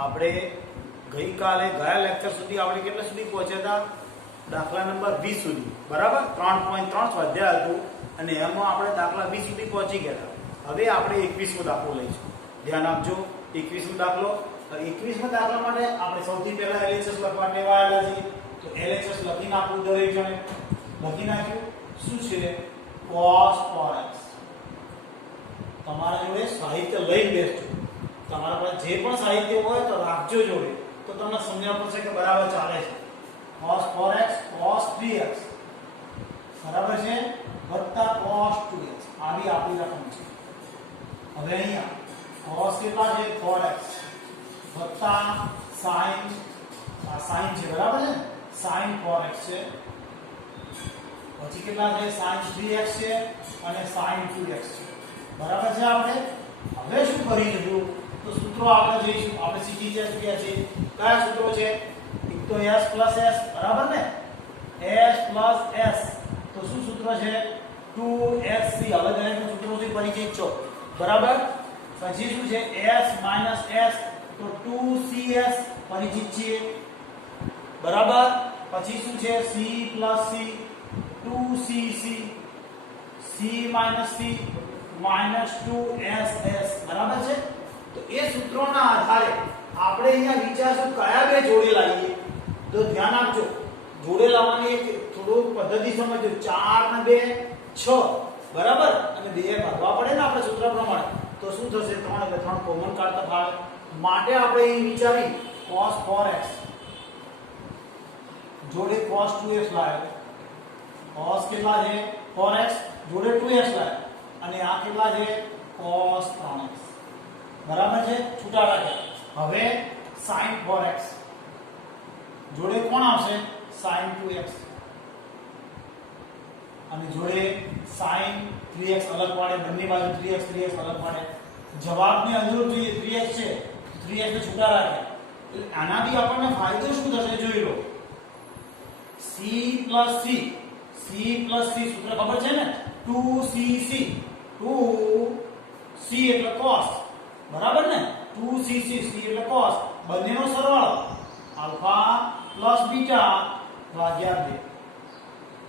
આપણે ગઈકાલે ગયા લેક્ચર સુધી આપણે કેટલા સુધી પહોંચ્યા હતા? દાખલા નંબર 20 સુધી, બરાબર? 3.3 સ્વાધ્યાય હતું અને એમાં આપણે દાખલા 20 સુધી પહોંચી ગયા હતા. હવે આપણે 21મો દાખલો લઈશું. ધ્યાન આપજો. 21મો દાખલો. 21મા દાખલા માટે આપણે સૌથી પહેલા LHS લખવા ટેવાયેલા છીએ. તો LHS લખી નાખવું દરેક જણે. લખી નાખ્યું. શું છે? cos 4x. તમારા જોડે સાહિત્ય લઈને બેસજો. તમારા પાસે જે પણ સાહિત્ય હોય તો રાખજો જોડે, તો તમને સમજણ પડશે કે બરાબર ચાલે છે. cos 4x cos 3x બરાબર છે વત્તા cos 2x આવી આપણી રકમ છે. હવે અહીંયા cos કેટલા છે? 4x વત્તા sin sin છે, બરાબર છે? sin 4x છે. પછી કેટલા છે? sin 3x છે અને sin 2x છે. બરાબર છે? આપણે હવે શું કરીશું? તો સૂત્રો આપણે જોઈશું. આપણે શીખી ગયા છે કયા સૂત્રો છે? એક તો s plus s, બરાબર ને? s plus s તો શું સૂત્ર છે? 2sc. હવે દરેકનો સૂત્રોથી પરિચિત છો, બરાબર? પછી શું છે? s minus s તો 2cs પરિચિત છીએ, બરાબર? પછી શું છે? c plus c 2cc, c minus c minus 2ss, બરાબર છે? તો એ સૂત્રોના આધારે આપણે અહીંયા વિચારશું કયા બે જોડે લાવીએ. તો ધ્યાન આપજો, જોડે લાવવાની એક થોડું પદ્ધતિ સમજજો. 4 ને 2 6, બરાબર? અને 2 ભાગવા પડે ને આપણે સૂત્ર પ્રમાણે. તો શું થશે? 3 એટલે 3 કોમન કાઢતા ફાવે. માટે આપણે અહીં વિચારી cos 4x જોડે cos 2x લાવ્યો. cos કેટલા છે? 4x જોડે 2x લાવ્યો અને આ કેટલા છે? cos 3x, બરાબર છે? છૂટા રાખ્યા. હવે sin 4x જોડે કોણ આવશે? sin 2x અને જોડે sin 3x અલગ પાડે. બંને બાજુ 3x અલગ પાડે. જવાબની અંદર જોઈએ 3x છે, 3x ને છૂટા રાખ્યા. એટલે આનાથી આપણને ફાયદો શું થશે જોઈ લો. c plus c સૂત્ર ખબર છે ને? 2cc 2c એટલે cos, બરાબર ને? 2cc c એટલે cos, બંનેનો સરવાળો આલ્ફા પ્લસ બીટા ભાગ્યા 2.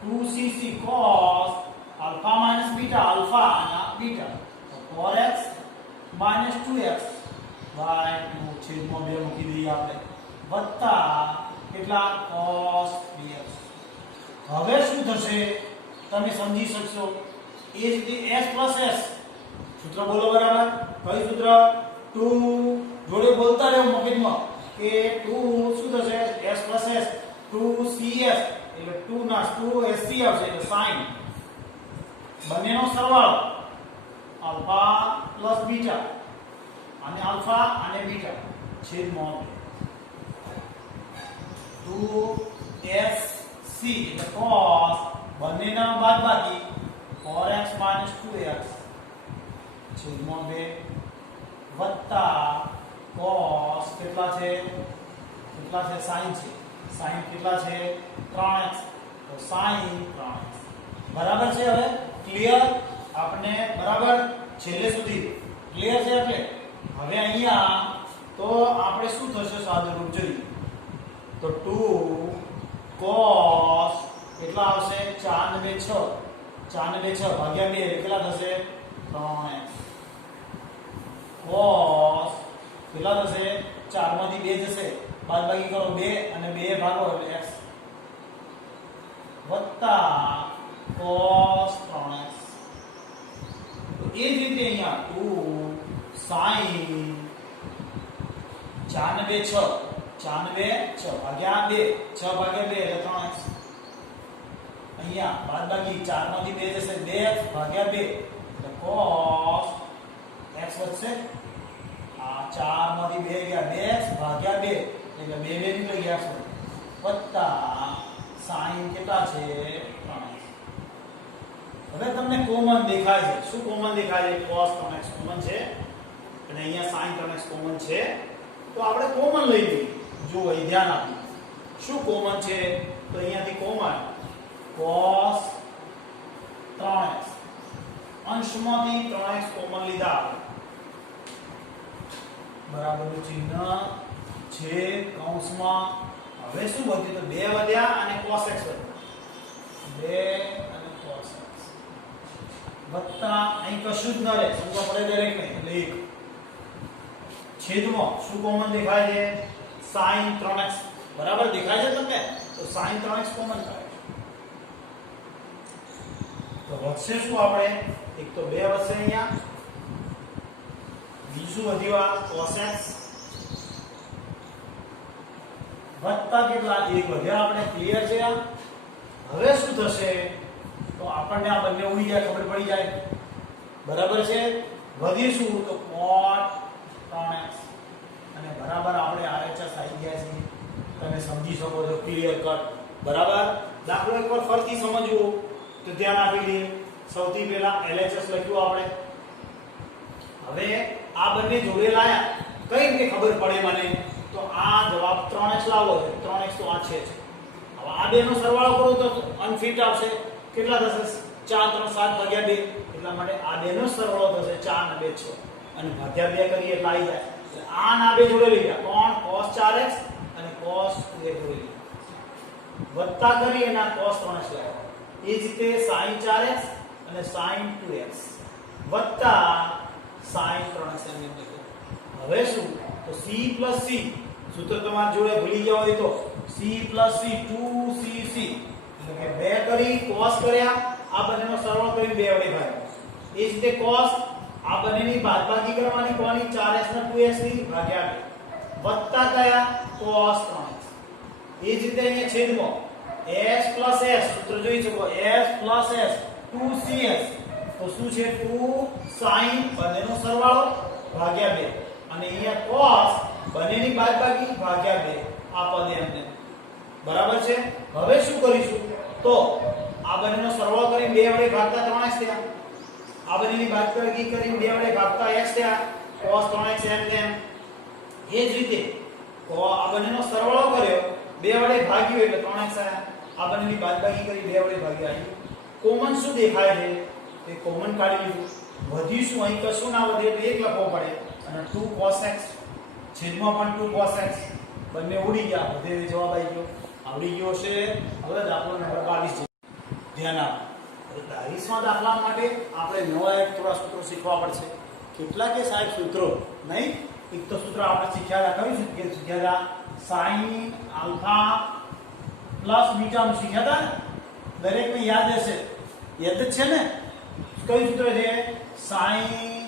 2cc cos alpha minus beta, alpha અને બીટા, તો 4x minus 2x બાય 2 છેદમાં 2 મૂકી દઈએ આપણે, વત્તા કેટલા? cos 3x. હવે શું થશે તમે સમજી શકશો. એ જ રીતે s plus s સૂત્ર બોલો, બરાબર? કયું સૂત્ર? 2 જોડે બોલતા રહેવું મગજમાં કે 2 શું થશે? s plus s 2cs એટલે 2 ના 2sc આવશે એટલે sin. બંનેનો સરવાળો આલ્ફા પ્લસ બીટા અને આલ્ફા અને બીટા છેદમાં 2sc એટલે cos બંનેના બાદબાકી 4x minus 2x છેદમાં 2 વત્તા cos કેટલા છે? sin છે. sin કેટલા છે? 3x તો sin 3x, બરાબર છે? હવે ક્લિયર આપણે, બરાબર? છેલ્લે સુધી ક્લિયર છે. એટલે હવે અહીંયા તો આપણે શું થશે સાદું રૂપ જોઈએ તો 2 cos કેટલા આવશે? 4 ને 2 6, 4 ને 2 6 ભાગ્યા 2 કેટલા થશે? 3x. cos કેટલા થશે? 4 માંથી 2 જશે, બાદબાકી કરો 2 અને 2 ભાગો એટલે x વત્તા cos 3x. તો એ જ રીતે અહીંયા 2 sin 4 ને 2 6, 4 ને 2 6 ભાગ્યા 2, 6 ભાગ્યા 2 એટલે 3x. અહીંયા બાદબાકી 4 માંથી 2 જશે, 2x ભાગ્યા 2 એટલે cos x વધશે. આ 4 માંથી 2 ગયા, 2x ભાગ્યા 2 એટલે 2 નીકળી ગયા છે, વત્તા sin કેટલા છે? 3x. હવે તમને કોમન દેખાય છે. શું કોમન દેખાય છે? cos 3x કોમન છે અને અહીંયા sin 3x કોમન છે. તો આપણે કોમન લઈ લઈએ. જો અહીં ધ્યાન આપો શું કોમન છે. તો અહીંયાથી common cos 3x અંશમાંથી 3x common લીધા, બરાબરનું ચિહ્ન જે કૌંસમાં હવે શું વધ્યું તો 2 વધ્યા અને cos x વધ્યું 2 અને cos x વત્તા અહીં કશું જ ન રહે સમજો પડે દરેક ને એટલે 1 છેદમાં શું કોમન દેખાય છે sin 3x બરાબર દેખાય છે તમને તો sin 3x કોમન થાય તો વધશે શું આપણે એક તો 2 વધશે અહીંયા બીજું વધ્યું આ cos x વત્તા કેટલા 1 વધ્યા આપણે ક્લિયર છે હવે શું થશે તો આપણને આ બંને ઉડી જાય ખબર પડી જાય બરાબર છે વધી શું તો cot 3x અને બરાબર આપણે RHS આવી ગયા છે તમે સમજી શકો છો ક્લિયર કટ બરાબર દાખલો એકવાર ફરીથી સમજવું તો ધ્યાન આપી દઈએ સૌથી પહેલા LHS લખ્યું આપણે હવે આ બંને જોડે લાયા કઈ રીતે ખબર પડે મને તો આ જવાબ 3x લાવો છે 3x તો આ છે હવે આ બેનો સરવાળો કરો તો અનફિટ આવશે કેટલા થશે 4 3 7 ભાગ્યા 2 એટલા માટે આ બેનો સરવાળો થશે 4 અને 2 6 અને ભાગ્યા 2 કરીએ એટલે આવી જાય એટલે આ ના બે જોડે લઈ ગયા કોણ cos 4x અને cos 2x જોડે લઈ વત્તા કરી એના cos 3x લાવ્યા એ જ રીતે sin 4x અને sin 2x વત્તા sin 3x એમ લખ્યું હવે શું તો c c સૂત્ર તમારા જોડે ભૂલી ગયા હોય તો c c 2cc એટલે કે 2 કરી cos કર્યા આ બંનેનો સરવાળો કરીને 2 વડે ભાગ્યા એ જ રીતે cos આ બંનેની બાદબાકી કરવાની કોની 4x ને 2x ની ભાગ્યા 2 વત્તા કયા cos 3x એ જ રીતે અહીંયા છેદમાં s s સૂત્ર જોઈ શકો s 2cs તો શું છે 2 sin બંનેનો સરવાળો ભાગ્યા 2 અને અહીંયા cos બંનેની બાદબાકી ભાગ્યા 2 આ પદ એમને બરાબર છે હવે શું કરીશું તો આ બંનેનો સરવાળો કરીને 2 વડે ભાગતા 3x થયા આ બંનેની બાદબાકી કરીને 2 વડે ભાગતા x થયા cos 3x એમ તેમ એ જ રીતે આ બંનેનો સરવાળો કર્યો 2 વડે ભાગ્યું એટલે 3x આયા આ બંનેની બાદબાકી કરી 2 વડે ભાગ્યા આવ્યું કોમન શું દેખાય છે તે કોમન કાઢી લીધું વધ્યું શું અહીં કશું ના વધે તો 1 લખવો પડે અને 2 cos x છેદમાં પણ 2 cos x બંને ઉડી ગયા બધે જવાબ આવી ગયો આવડી ગયો છે હવે દાખલો નંબર 22 ધ્યાન આપો 22માં દાખલા માટે આપણે નવા એક થોડા સૂત્રો શીખવા પડશે કેટલા કે સાહેબ સૂત્રો નહીં એક તો સૂત્ર આપણે શીખ્યા હતા કયું સૂત્ર શીખ્યા હતા sin આલ્ફા પ્લસ બીટા નું શીખ્યા હતા દરેકને યાદ હશે યાદ જ છે ને કયું સૂત્ર છે sin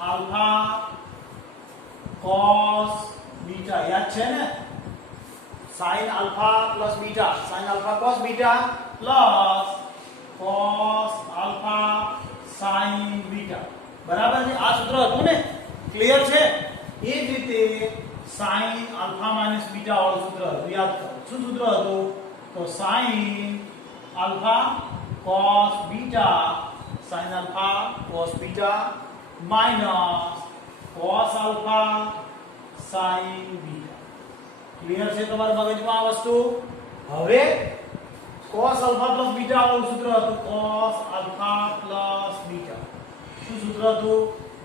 આલ્ફા cos બીટા યાદ છે ને sin alpha plus beta sin alpha cos beta plus cos alpha sin beta બરાબર છે આ સૂત્ર હતું ને ક્લિયર છે એ જ રીતે sin આલ્ફા માઈનસ બીટા વાળું સૂત્ર હતું યાદ કરો શું સૂત્ર હતું તો sin alpha cos beta sin alpha cos beta minus cos alpha sin beta clear છે તમારા મગજમાં આ વસ્તુ હવે cos આલ્ફા પ્લસ બીટા વાળું સૂત્ર હતું cos આલ્ફા પ્લસ બીટા શું સૂત્ર હતું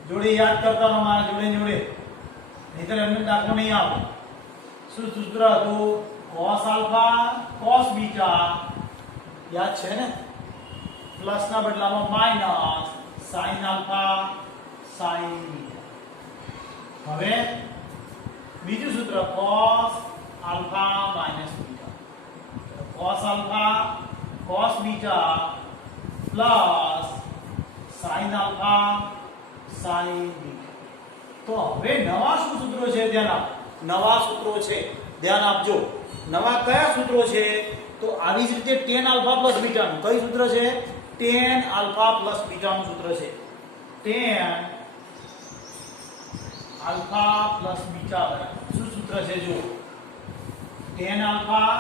જોડે યાદ કરતા મારા જોડે નહીતર એમને દાખલો નહીં આવે શું સૂત્ર હતું cos આલ્ફા cos બીટા યાદ છે ને પ્લસ ના બદલામાં minus sin alpha sin beta હવે બીજું સૂત્ર cos alpha minus beta cos alpha cos beta plus sin alpha sin beta તો હવે નવા શું સૂત્રો છે ધ્યાન આપો નવા સૂત્રો છે ધ્યાન આપજો નવા કયા સૂત્રો છે તો આવી જ રીતે tan આલ્ફા પ્લસ બીટા નું કયું સૂત્ર છે tan આલ્ફા પ્લસ બીટા નું સૂત્ર છે tan આલ્ફા પ્લસ બીટા શું સૂત્ર છે જો tan alpha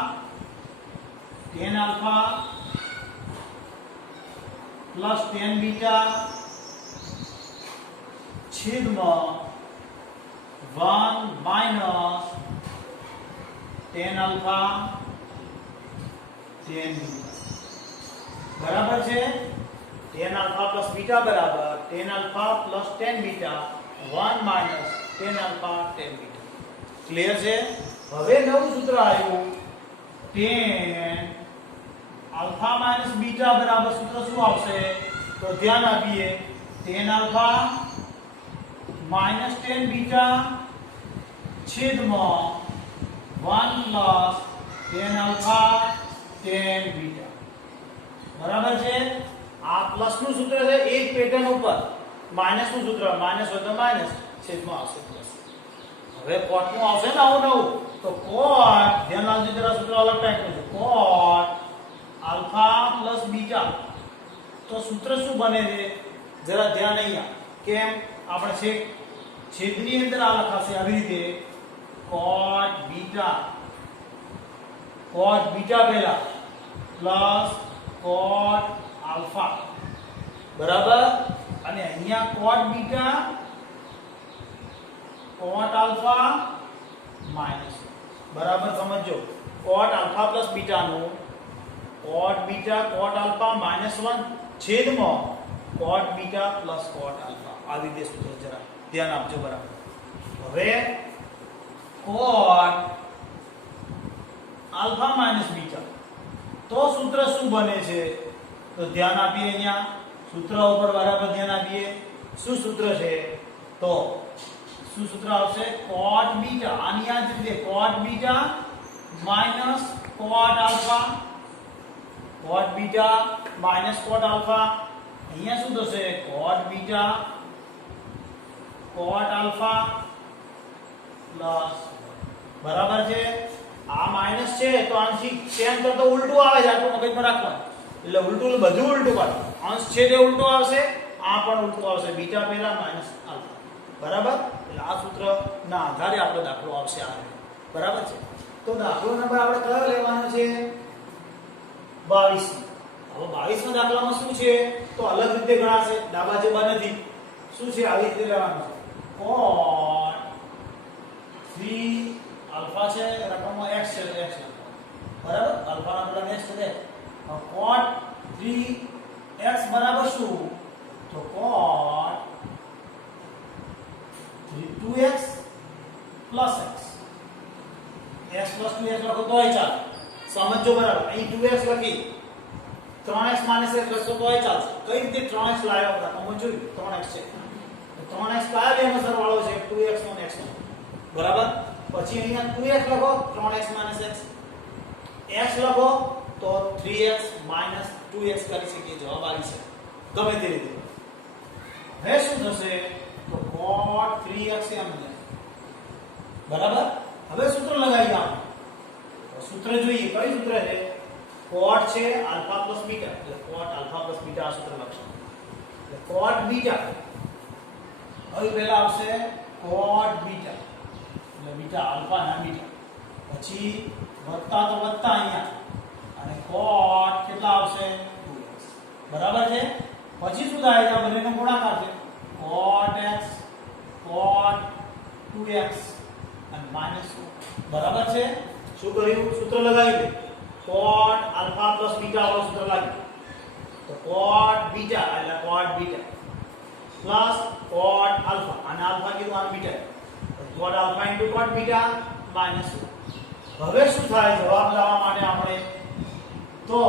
plus tan beta છેદમાં 1 minus tan alpha tan beta બરાબર છે tan આલ્ફા પ્લસ બીટા બરાબર tan alpha plus tan beta 1 minus tan alpha tan beta clear છે? હવે નવું સૂત્ર આવ્યું tan આલ્ફા માઈનસ બીટા બરાબર સૂત્ર શું આવશે? તો ધ્યાન આપીએ, tan alpha minus tan beta છેદમાં 1 plus tan alpha tan beta. બરાબર છે? આ પ્લસ નું સૂત્ર છે એક પેટર્ન ઉપર, માઈનસ નું સૂત્ર માઈનસ હોય તો માઈનસ, છેદમાં આવશે પ્લસ. હવે કોટ નું આવશે ને આવું નવું, તો કોટ ધ્યાન રાખજો જરા, સૂત્ર અલગ ટાઈપનું છે. કોટ આલ્ફા પ્લસ બીટા, તો સૂત્ર શું બને છે જરા ધ્યાન અહીંયા. કેમ? આપણે છેદની અંદર આ લખાશે આવી રીતે, કોટ બીટા પહેલા પ્લસ કોટ આલ્ફા, બરાબર? અને અહીંયા કોટ બીટા કોટ આલ્ફા માઈનસ, બરાબર? સમજો, કોટ આલ્ફા પ્લસ બીટા નું કોટ બીટા કોટ આલ્ફા માઈનસ 1 છેદમાં કોટ બીટા પ્લસ કોટ આલ્ફા. આવી રીતે સૂત્ર જરા ધ્યાન આપજો, બરાબર? હવે કોટ આલ્ફા માઈનસ બીટા, તો સૂત્ર શું બને છે? તો ધ્યાન આપીએ અહીંયા સૂત્ર ઉપર, બરાબર ધ્યાન આપીએ. શું સૂત્ર છે? તો શું સૂત્ર આવશે? કોટ બીટા, આની યાદ રાખીએ, કોટ બીટા માઈનસ કોટ આલ્ફા, કોટ બીટા માઈનસ કોટ આલ્ફા. અહીંયા શું થશે? કોટ બીટા કોટ આલ્ફા પ્લસ, બરાબર છે? આ માઈનસ છે તો આંશિક tan કરતા ઉલટું આવે છે, આટલું મગજમાં રાખવાનું. એટલે ઉલટું, બધું ઉલટું પાડો. અંશ છે તે ઉલટું આવશે, આ પણ ઉલટું આવશે, બીટા પહેલા માઈનસ આલ્ફા, બરાબર? એટલે આ સૂત્રના આધારે આપણો દાખલો આવશે આ રીતે, બરાબર છે? તો દાખલો નંબર આપણે કયો લેવાનો છે? 22. હવે 22 ના દાખલામાં શું છે? તો અલગ રીતે ગણાશે, ડાબા જબા નથી. શું છે? આવી રીતે લેવાનું છે. cot 3 આલ્ફા છે, રકમમાં x છે, x બરાબર? આલ્ફા ના બદલે x છે. cot 3x બરાબર શું? તો cot 2x plus x. x plus 2x લખો તોય ચાલે, સમજો, બરાબર? અહીં 2x લખી 3x માઈનસ x લખો તોય ચાલશે. કઈ રીતે 3x લાવ્યો? રકમો જોયું, 3x છે તો 3x કયા બેનો સરવાળો છે? 2x નો અને x નો, બરાબર? પછી અહીંયા 2x લખો, 3x માઈનસ x, x લખો તો 3x માઈનસ 2x કરી શકીએ. જવાબ આવી છે ગમે તે રીતે. હવે શું થશે? તો cot 3x એમ છે, બરાબર? હવે સૂત્ર લગાવીએ આપણે. તો સૂત્ર જોઈએ, કયું સૂત્ર છે? cot છે આલ્ફા પ્લસ બીટા, એટલે cot આલ્ફા પ્લસ બીટા આ સૂત્ર લખશું. એટલે cot બીટા, હવે પહેલા આવશે cot બીટા, એટલે બીટા આલ્ફા ના બીટા, પછી વત્તા તો વત્તા અહીંયા, અને cot કેટલા આવશે? 2x, બરાબર છે? પછી શું થાય? આ બંનેનો ગુણાકાર છે, cot x cot 2x અને માઈનસ 2, બરાબર છે? શું કર્યું? સૂત્ર લગાવી દે. cot આલ્ફા પ્લસ બીટા વાળું સૂત્ર લાગ્યું. તો cot બીટા એટલે cot beta plus cot alpha, અને આલ્ફા કીધું અને beta, cot alpha into cot beta minus 2. હવે શું થાય જવાબ લાવવા માટે આપણે? તો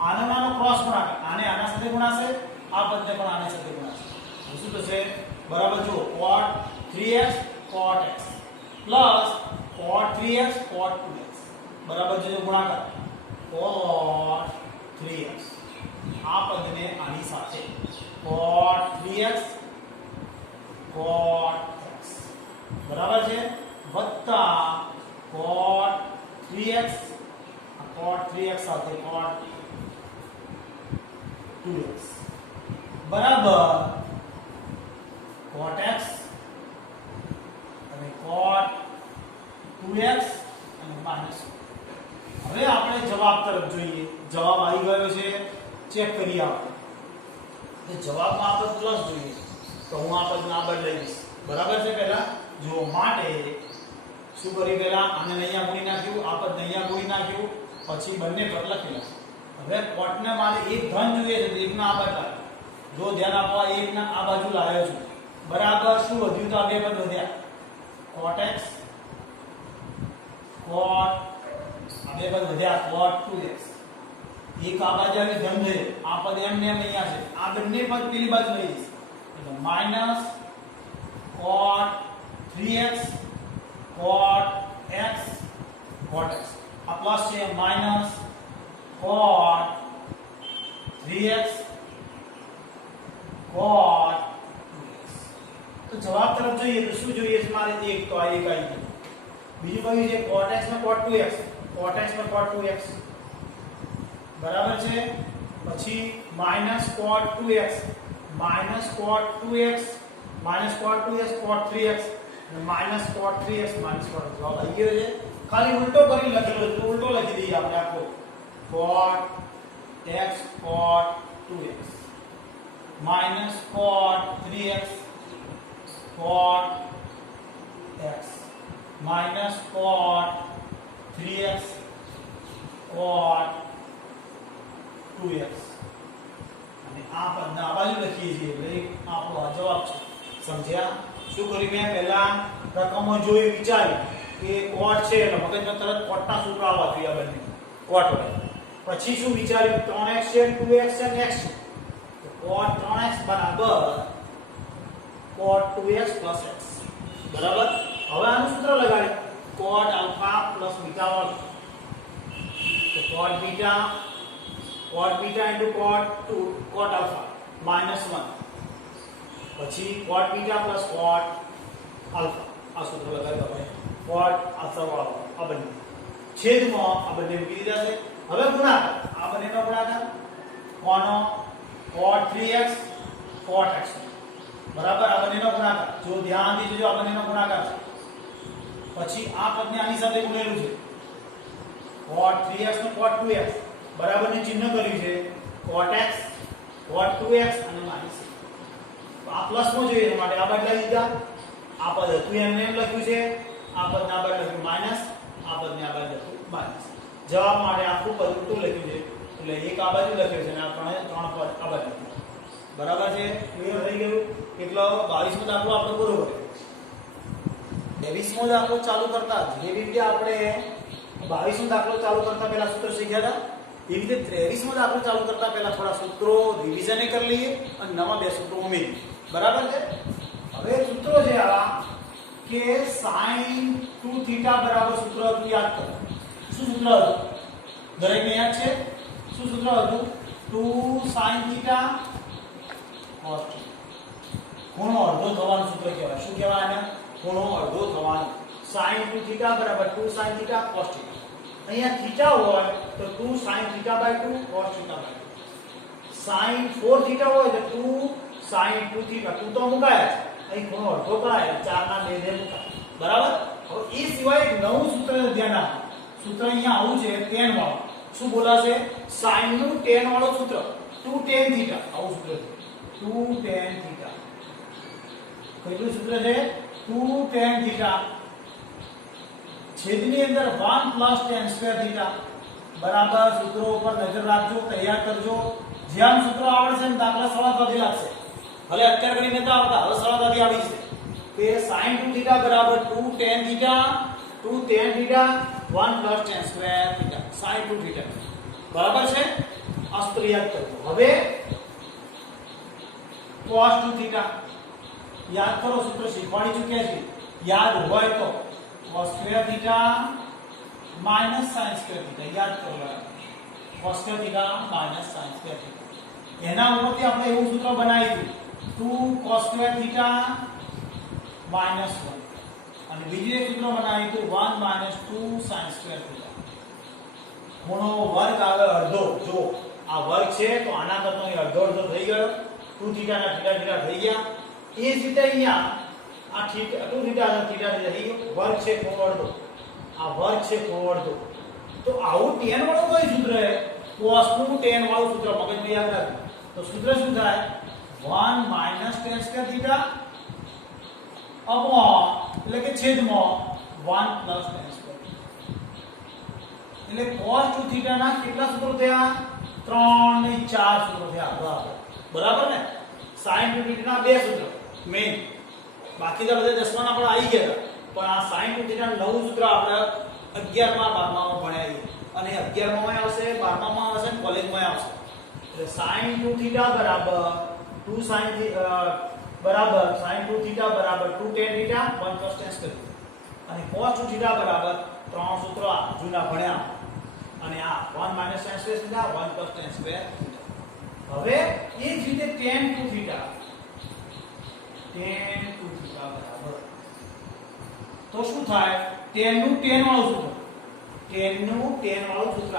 આનો નાનો ક્રોસ ગુણાકાર, આને આના સાથે ગુણાશે, આ પદને પણ આની સાથે ગુણાશે. શું થશે? બરાબર જુઓ, cot 3x cot x plus cot 3x cot 2x, બરાબર છે? ગુણાકાર cot 3x, આ પદને આની સાથે cot 3x cot x, બરાબર છે? વત્તા cot 3x સાથે cot 2x, બરાબર cot x અને cot 2x અને માઈનસ. હવે આપણે જવાબ તરફ જોઈએ. જવાબ આવી ગયો છે, ચેક કરીએ આપણે. તો જવાબમાં આપણે પ્લસ જોઈએ, તો હું આ પદને આ બદલાઈ દઈશ, બરાબર છે? પહેલા જો માટે શું કરી? પહેલા આને અહીંયા ગુણી નાખ્યું, આ પદને અહીંયા ગુણી નાખ્યું, પછી બંને પદ લખેલા. હવે કોટને મારે એક ધન જોઈએ છે, એકના આ બદલાય. જો ધ્યાન આપવા, એકના આ બાજુ લાવ્યો છું, બરાબર? શું વધ્યું? તો આ બે પદ વધ્યા, cot x cot આ બે પદ વધ્યા cot 2x એક આ બાજુ આવી ધન છે આ પદ એમને એમ અહીંયા છે આ બંને પદ પેલી બાજુ લઈ જશે એટલે minus cot 3x cot x cot x આ પ્લસ છે minus cot 3x cot 2x તો જવાબ તરફ જોઈએ તો શું જોઈએ છે મારે એક તો આ એક આવી ગયું બીજું કયું છે cot x માં cot 2x cot x માં cot 2x બરાબર છે પછી minus cot 2x minus cot 2x minus cot 2x cot 3x અને minus cot 3x minus cot જવાબ આવી ગયો છે ખાલી ઉલટો કરી લખેલો છે ઉલટો લખી દઈએ આપણે આખો cot x cot 2x minus cot 3x cot x minus cot 3x cot 2x અને આ પદના આ બાજુ લખીએ છીએ એટલે આપણો આ જવાબ છે સમજ્યા શું કર્યું મેં પહેલા રકમો જોઈ વિચાર્યું કે cot છે એટલે મગજમાં તરત cotના સૂત્રો આવવા જોઈએ આ બંને cot હોય પછી શું વિચાર્યું 3x છે 2x છે અને x છે તો cot 3x બરાબર cot 2x plus x બરાબર હવે આનું સૂત્ર લગાડીએ cot alpha plus beta વર્ગ તો cot beta into cot 2 cot alpha minus 1 પછી cot beta plus cot alpha આ સૂત્ર લગાડ્યું આપણે cot alpha વાળો આ બંને છેદમાં આ બંને મૂકી દીધા છે હવે ગુણાકાર આ બંનેનો ગુણાકાર કોનો cot 3x cot x બરાબર આ બંનેનો ગુણાકાર જો ધ્યાનથી જોજો આ બંનેનો ગુણાકાર છે પછી આ પદને આની સાથે ગુણેલું છે cot 3x નો cot 2x બરાબરની ચિહ્ન કર્યું છે cot x cot 2x અને માઈનસ તો આ પ્લસ માં જોઈએ માટે આ બાજુ લીધા આ પદ હતું એમને એમ લખ્યું છે આ પદના આ બાજુ લખ્યું માઈનસ આ પદને આ બાજુ લખ્યું માઈનસ જવાબ માટે આખું પદ ઉલટું લખ્યું છે એટલે એક આ બાજુ લખ્યું છે અને આ ત્રણ પદ આ બાજુ બરાબર છે ક્લિયર થઈ ગયું એટલે 22મો દાખલો આપણે પૂરો કર્યો 23મો દાખલો ચાલુ કરતા જે રીતે આપણે 22મો દાખલો ચાલુ કરતા પહેલા સૂત્ર શીખ્યા હતા એ રીતે 23મો દાખલો ચાલુ કરતા પહેલા થોડા સૂત્રો રિવિઝન કરી લઈએ અને નવા બે સૂત્રો ઉમેરીએ બરાબર છે હવે સૂત્રો છે આ કે sin 2θ બરાબર સૂત્ર હતું યાદ કરો શું સૂત્ર હતું દરેકને યાદ છે શું સૂત્ર હતું 2 sin θ cos θ ખૂણો અડધો થવાનું સૂત્ર કહેવાય શું કહેવાય એને ખૂણો અડધો થવાનો sin 2θ બરાબર 2 sin θ cos θ અહીંયા θ હોય તો 2 sin θ / 2 cos θ / 2 sin 4θ હોય તો 2 sin 2θ 2 તો મુકાય છે અહીં ખૂણો અડધો કરાય 4 ના 2 ને મુકાય બરાબર હવે એ સિવાય એક નવું સૂત્ર ધ્યાન આપો સૂત્ર અહીંયા આવું છે tan વાળું શું બોલાશે sin નું tan વાળું સૂત્ર 2 tan θ આવું સૂત્ર છે 2 tan θ કેટલું સૂત્ર છે 2 tan θ છેદની અંદર 1 + tan સ્ક્વેર θ બરાબર સૂત્રો ઉપર નજર રાખજો તૈયાર કરજો જેમ સૂત્રો આવડશે ને દાખલા સરળતાથી લાગશે ભલે અત્યાર કરીને તો આવતા હવે સરળતાથી આવી છે કે sin 2θ બરાબર 2 tan θ 1 + tan સ્ક્વેર θ sin 2θ બરાબર છે આ સૂત્ર યાદ કરજો હવે cos 2θ યાદ કરો સૂત્ર શીખવાડી ચૂક્યા છે યાદ હોય તો cos square theta minus sin square theta યાદ કરો cos square theta minus sin square theta એના ઉપરથી આપણે એવું સૂત્ર બનાવ્યું 2 cos square theta minus 1 અને બીજું એક સૂત્ર બનાવ્યું 1 - 2 sin square theta ખૂણો વર્ગ આગળ અડધો જો આ વર્ગ છે તો આના કરતો અહીં અડધો થઈ ગયો 2 theta ના theta થઈ ગયા એ જ રીતે અહીંયા આ થીટા 2 થીટા અને થીટા થઈ વર્ગ છે ખૂણો અડધો આ વર્ગ છે ખૂણો અડધો તો આવું tan વાળું કોઈ સૂત્ર છે cos નું tan વાળું સૂત્ર મગજમાં યાદ રાખો તો સૂત્ર શું થાય 1 - tan square theta અપોન એટલે કે છેદમાં 1 + tan square એટલે cos 2 થીટા ના કેટલા સૂત્રો થયા 3 ને 4 સૂત્રો થયા બરાબર ને sin 2 થીટા ના બે સૂત્રો મેઈન બાકી તો બધા દસમાના પણ આવી ગયા પણ આ sin 2 થીટા નવું સૂત્ર આપણે 11માં 12માં ભણ્યા એ અને 11માં આવશે 12માં આવશે અને કોલેજમાં આવશે એટલે sin 2 થીટા બરાબર 2 sin બરાબર sin 2 થીટા બરાબર 2 tan theta 1 cos tan square અને cos 2 થીટા બરાબર ત્રણ સૂત્રો આ જૂના ભણ્યા અને આ 1 - tan square theta 1 cos tan square હવે એ જ રીતે tan 2 થીટા બરાબર તો શું થાય tan નું tan વાળું સૂત્ર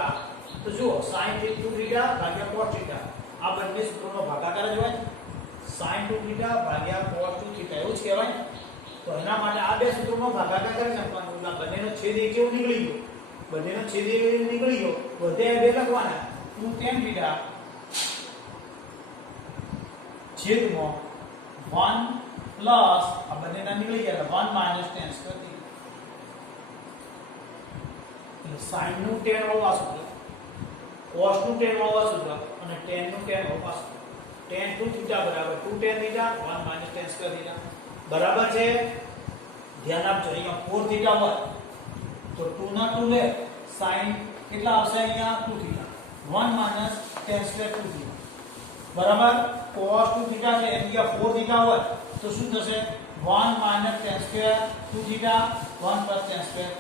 તો જુઓ sin 2 થીટા ભાગ્યા cos થીટા આ બંને સૂત્રોનો ભાગાકાર જ હોય sin 2 થીટા ભાગ્યા cos 2 થીટા એવું જ કહેવાય તો એના માટે આ બે સૂત્રોનો ભાગાકાર કરી નાખવાનો એટલે બંનેનો છેદ એક જેવો નીકળી ગયો બધે બે લખવાના 2 tan થીટા છેદમાં 1 પ્લસ આ બંનેના નીકળી ગયા 1 - tan સ્ક્વેર sin નું tan વાળું આ સૂત્ર cos નું tan વાળું આ સૂત્ર અને tan નું tan વાળું આ સૂત્ર tan 2 થીટા બરાબર 2 tan theta 1 - tan square theta બરાબર છે ધ્યાન આપજો અહીંયા 4 થીટા હોય તો 2 ના 2 લે sin કેટલા આવશે અહીંયા 2 થીટા 1 - tan સ્ક્વેર 2 થીટા બરાબર cos 2 થીટા છે અહીંયા 4 થીટા હોય તો શું થશે 1 - tan square 2 theta 1 + tan square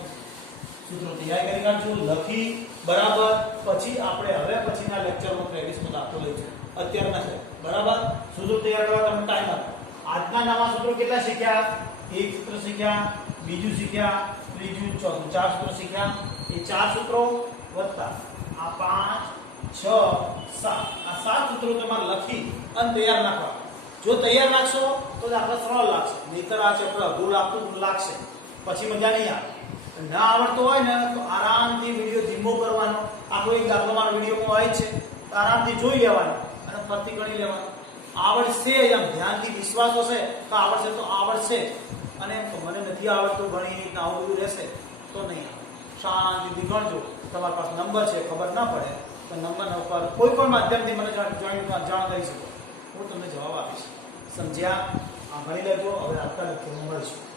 સૂત્રો તૈયાર કરી કાઢજો લખી બરાબર પછી આપણે હવે પછીના લેક્ચરમાં પ્રેક્ટિસમાં દાખલો લઈશું અત્યારે નથી બરાબર સૂત્રો તૈયાર કરવા તમને ટાઈમ આપો આજના નવા સૂત્રો કેટલા શીખ્યા એક સૂત્ર શીખ્યા બીજું શીખ્યા ત્રીજું ચોથું ચાર સૂત્રો શીખ્યા એ ચાર સૂત્રો વત્તા આ 5 6 7 આ સાત સૂત્રો તમારે લખી અને તૈયાર રાખવા જો તૈયાર રાખશો તો દાખલો સરળ લાગશે નહીતર આ ચક્ર અઘરું લાગશે પછી મજા નહીં આવે ના આવડતો હોય ને તો આરામથી વિડિયો ધીમો કરવાનો આખો એક દાખલો મારો વિડિયોમાં હોય છે તો આરામથી જોઈ લેવાનો અને ફરતી ગણી લેવાનો આવડશે એમ ધ્યાનથી વિશ્વાસ હશે તો આવડશે અને મને નથી આવડતું ગણિત આવું બધું રહેશે તો નહીં શાંતિથી ગણજો તમારી પાસે નંબર છે ખબર ના પડે તો નંબર ઉપર કોઈ પણ માધ્યમથી મને જાણ કરી શકો હું તમને જવાબ આપીશ સમજ્યા ગણી લેજો હવે આવતા લેક્ચરમાં મળીશું